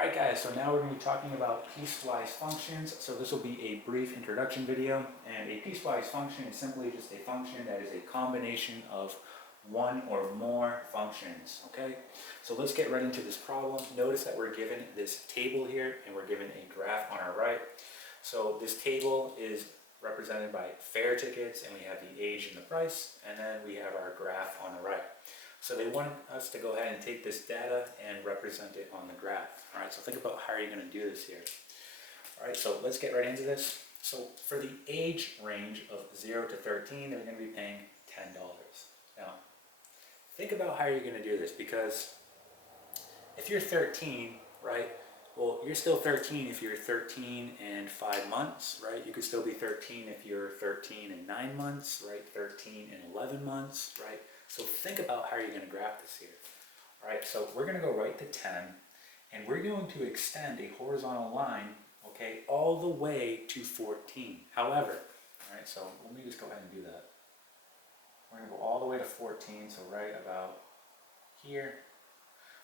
Alright guys, so now we're going to be talking about piecewise functions. So this will be a brief introduction video, and a piecewise function is simply just a function that is a combination of one or more functions, okay? So let's get right into this problem. Notice that we're given this table here, and we're given a graph on our right. So this table is represented by fare tickets, and we have the age and the price, and then we have our graph on the right. So they want us to go ahead and take this data and represent it on the graph. All right, so think about how are you going to do this here. All right, so let's get right into this. So for the age range of 0 to 13, they're going to be paying $10. Now, think about how you're going to do this, because if you're 13, right, well, you're still 13 if you're 13 and 5 months, right? You could still be 13 if you're 13 and 9 months, right? 13 and 11 months, right? So think about how you're going to graph this here. All right, so we're going to go right to 10, and we're going to extend a horizontal line, okay, all the way to 14. However, all right, so let me just go ahead and do that. We're going to go all the way to 14, so right about here,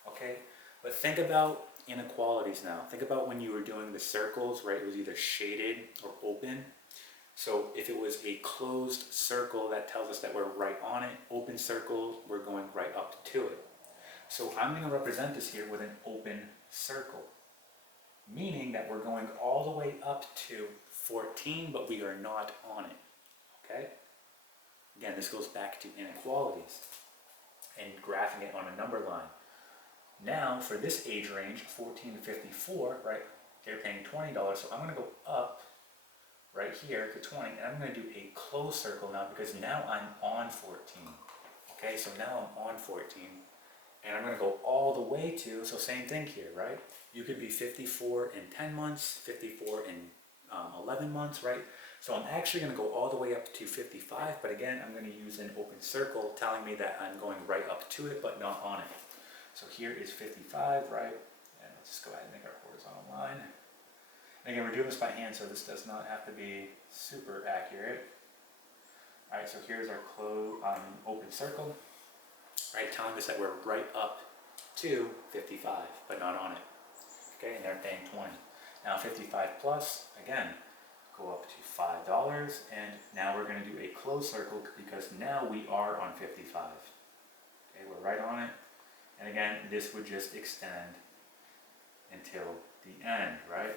okay? But think about inequalities now. Think about when you were doing the circles, right? It was either shaded or open. So if it was a closed circle, that tells us that we're right on it. Open circle, we're going right up to it. So I'm going to represent this here with an open circle, meaning that we're going all the way up to 14, but we are not on it, okay? Again, this goes back to inequalities and graphing it on a number line. Now, for this age range, 14 to 54, right, they're paying $20, so I'm going to go up right here to 20, and I'm going to do a closed circle now, because now I'm on 14. Okay, so now I'm on 14, and I'm going to go all the way to, so same thing here, right? You could be 54 in 10 months, 54 in 11 months, right? So I'm actually going to go all the way up to 55, but again, I'm going to use an open circle telling me that I'm going right up to it, but not on it. So here is 55, right? And let's just go ahead and make our horizontal line. And again, we're doing this by hand, so this does not have to be super accurate. All right, so here's our open circle, right, telling us that we're right up to 55, but not on it. Okay, and they're paying 20. Now 55 plus, again, go up to $5, and now we're going to do a closed circle, because now we are on 55. Okay, we're right on it, and again, this would just extend until the end, right?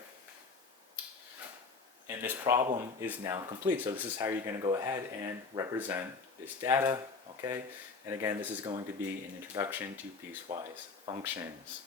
And this problem is now complete. So this is how you're going to go ahead and represent this data, okay? And again, this is going to be an introduction to piecewise functions.